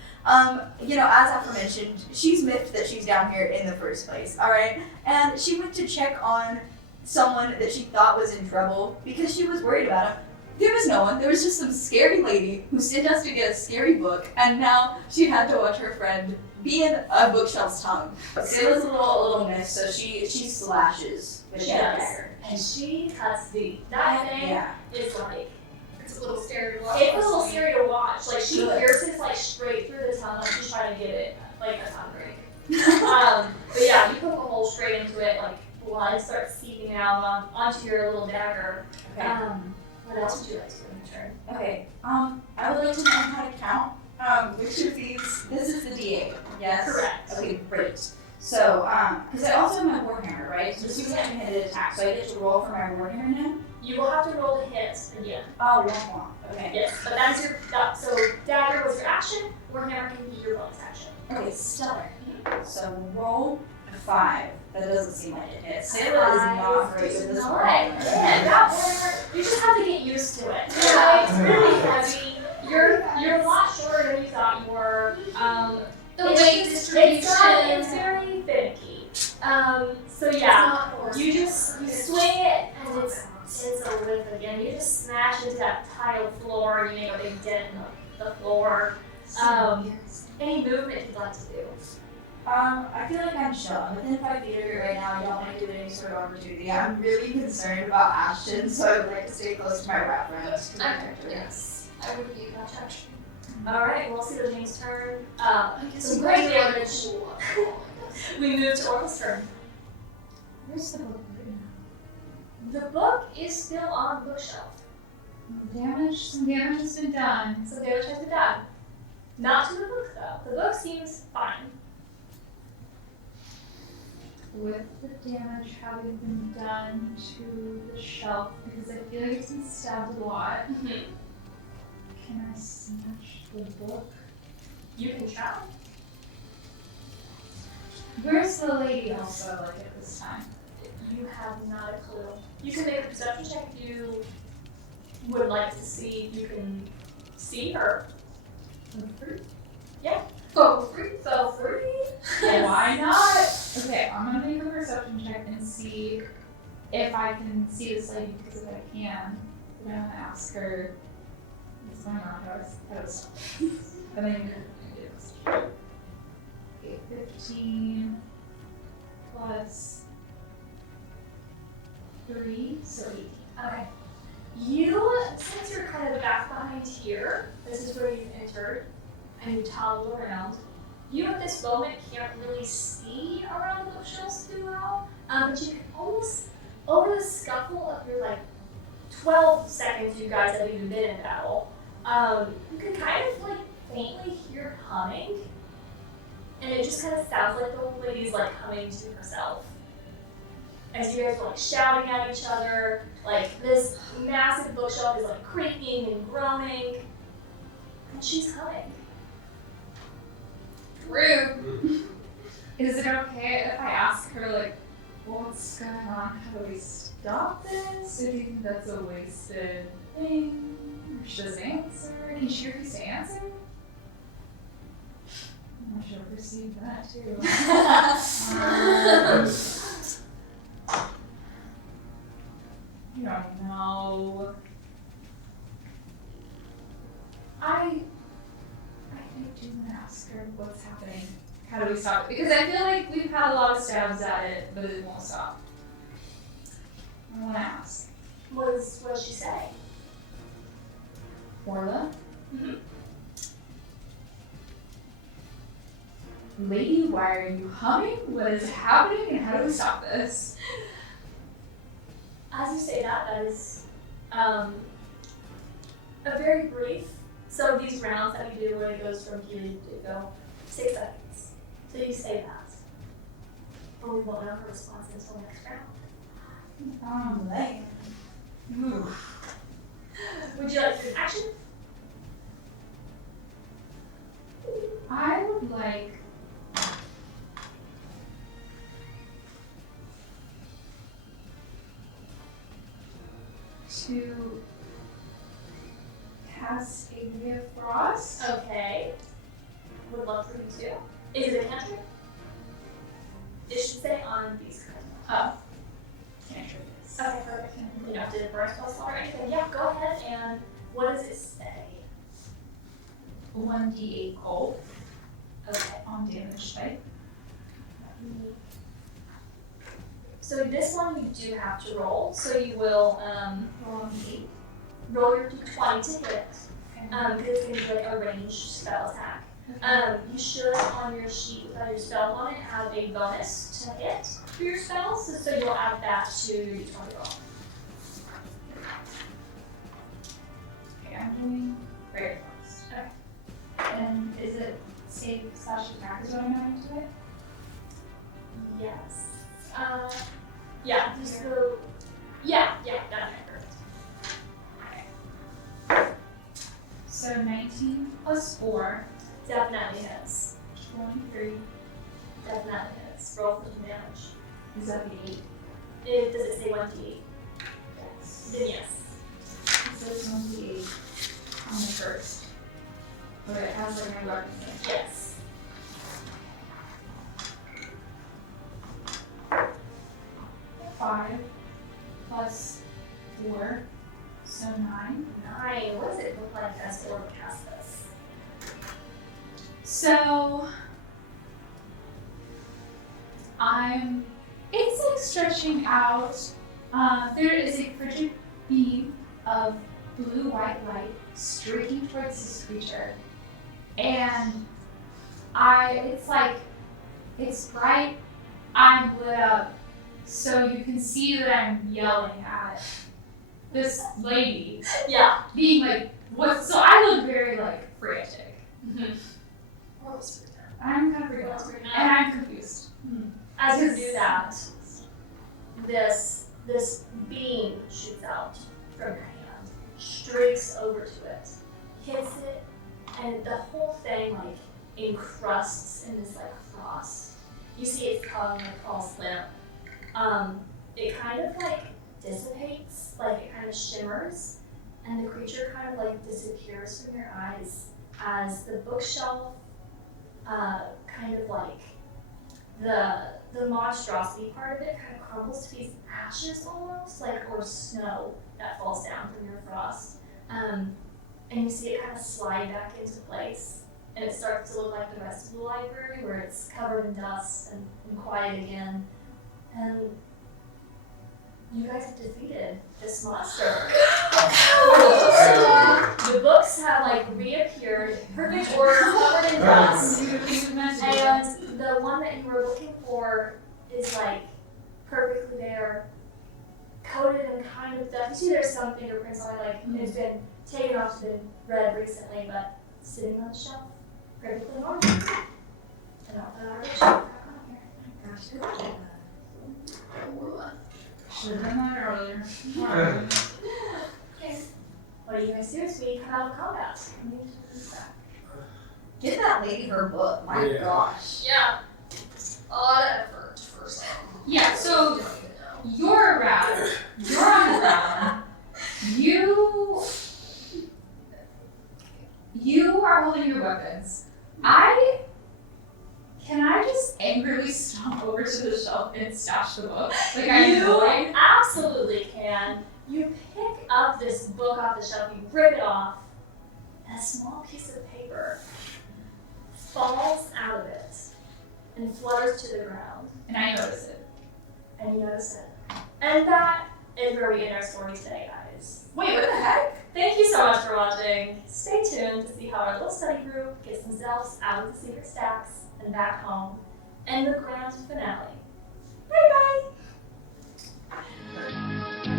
You know, as aforementioned, she's miffed that she's down here in the first place, alright? And she went to check on someone that she thought was in trouble because she was worried about him. There was no one. There was just some scary lady who sent us to get a scary book, and now she had to watch her friend be in a bookshelf's tongue. It was a little miss, so she slashes with She that does. dagger. And she cuts deep. That thing Yeah. is like, It's a little scary to watch. it's a little scary to watch. Like she Good. pierces like straight through the tongue, like she's trying to get it like a tongue break. But yeah, you poke a hole straight into it, like blood starts seeping out onto your little dagger. Okay. What else would you like to do in your turn? Okay. I would like to know how to count. Which of these? This is the D8. Yes. Correct. Okay, great. So, because I also have my warhammer, right? So this is a two-handed attack. So I get to roll for my warhammer now. You will have to roll to hit again. Oh, one. Okay. Yes, but that's your so dagger was your action. Warhammer can be your bonus action. Okay, stellar. So roll a 5. That doesn't seem like it hits. Selah is not great with this Not. warhammer. Yeah, that warhammer. You just have to get used to it. It's really heavy. You're a lot shorter than you thought you were. The It's weight just- distribution. It's very finicky. So yeah, you swing it and it's a whip again. You just smash into that tile floor. You make a big dent in the floor. Any movement you'd like to do? I feel like I'm chill. I'm within 5 feet of it right now. I don't want to do any sort of opportunity. I'm really concerned about Ashton, so I would like to stay close to my rat friends to protect her. Yes, I would be that action. All right, we'll see the James' turn. guess Some we great might be damage. We move to Orla's turn. Where's the book right now? The book is still on the bookshelf. Some damage has been done. So damage has been done. Not to the book though. The book seems fine. With the damage having been done to the shelf, because I feel like it's been stabbed a lot, can I smash the book? You can try. Where's the lady also, like, at this time? You have not a clue. You can make a perception check if you would like to see if you can see her. Yeah. Go free. So free. Yes. Why not? Okay, I'm gonna make a perception check and see if I can see this lady, because if I can, then I'm gonna ask her what's going on. How was and then you can do okay, 15 plus 3, so 18. Okay. You, since you're kind of back behind here, this is where you entered, and you toddle around. You at this moment can't really see around the bookshelves too well, but you can almost, over the scuffle of your like 12 seconds you guys have even been in battle, you can kind of like faintly hear humming, and it just kind of sounds like the old lady's like humming to herself. As you guys are like shouting at each other, like this massive bookshelf is like creaking and groaning, and she's humming. Rude. Is it okay if I ask her, like, what's going on? How do we stop this? Or do you think that's a wasted thing? Or she doesn't answer? Can she refuse to answer? I should have received that too. I don't know. I do want to ask her what's happening. How do we stop it? Because I feel like we've had a lot of stabs at it, but it won't stop. I want to ask. What does she say? Orla, Lady, why are you humming? What is happening and how do we stop this? As you say that, that is a very brief. So these rounds that we do where it goes from Keeley to go 6 seconds. So you say that. But we won't know her response until next round. Would you like to do an action? I would like to cast a ray of frost. Okay. Would love for you to. Is it a cantrip? It should say on these cards. Oh. Cantrip is. Okay, perfect. You don't have to burn spells or anything. Yeah, go ahead and what does it say? 1d8 cold Okay. on damage type. So this one you do have to roll. So you will Roll on the 8. roll your d20 to hit. Because it's going to be like a ranged spell attack. You should on your sheet without your spell on it have a bonus to hit for your spells. So you'll add that to your d20 roll. Okay, I'm doing ray of frost. Okay. And is it save slash attack is what I'm adding to it? Yes. Yeah, just go. Yeah, that's perfect. So 19 plus 4, Definitely hits. 23. Definitely hits. Roll for some damage. Is that the 8? Does it say 1d8? Yes. Then yes. It says 1d8 on the first. But it has like my weapon thing. Yes. 5 plus 4, so 9. 9. What does it look like as Orla casts this? So it's like stretching out. There is a frigid beam of blue-white light streaking towards this creature, and it's bright. I'm lit up, so you can see that I'm yelling at this lady, Yeah. being like, "What?" So I look very like frantic. Orla's freaked out. I'm kind of freaked Orla's out, freaked and out. I'm confused. As you do that, this beam shoots out from your hand, streaks over to it, hits it, and the whole thing like encrusts in this like frost. You see its tongue like falls limp. It kind of like dissipates, like it kind of shimmers, and the creature kind of like disappears from your eyes as the bookshelf kind of like the monstrosity part of it kind of crumbles to these ashes almost, like, or snow that falls down from your frost. And you see it kind of slide back into place, and it starts to look like the rest of the library where it's covered in dust and quiet again. And you guys have defeated this monster. The books have like reappeared, perfect order, covered in dust. And the one that you were looking for is like perfectly there, coated in kind of dust. You see there's some fingerprints on it, like it's been taken off, it's been read recently, but sitting on the shelf, perfectly normal. And I'll put our shelf back on here. Gosh, good job. Should have done that earlier. Okay. What do you guys do? So we come out of combat. Get that lady her book. My Yeah. gosh. Yeah. A lot of effort for some. Yeah, so You don't even know. you're around. You're on the ground. You are holding your weapons. Can I just angrily stomp over to the shelf and stash the book? Like I'm You annoyed. absolutely can. You pick up this book off the shelf, you rip it off, and a small piece of paper falls out of it and flutters to the ground. And I notice it. And you notice it. And that is where we end our story today, guys. guys. Wait, what the heck? Thank you so much for watching. Stay tuned to see how our little study group gets themselves out of the secret stacks and back home, and the grand finale. Bye bye.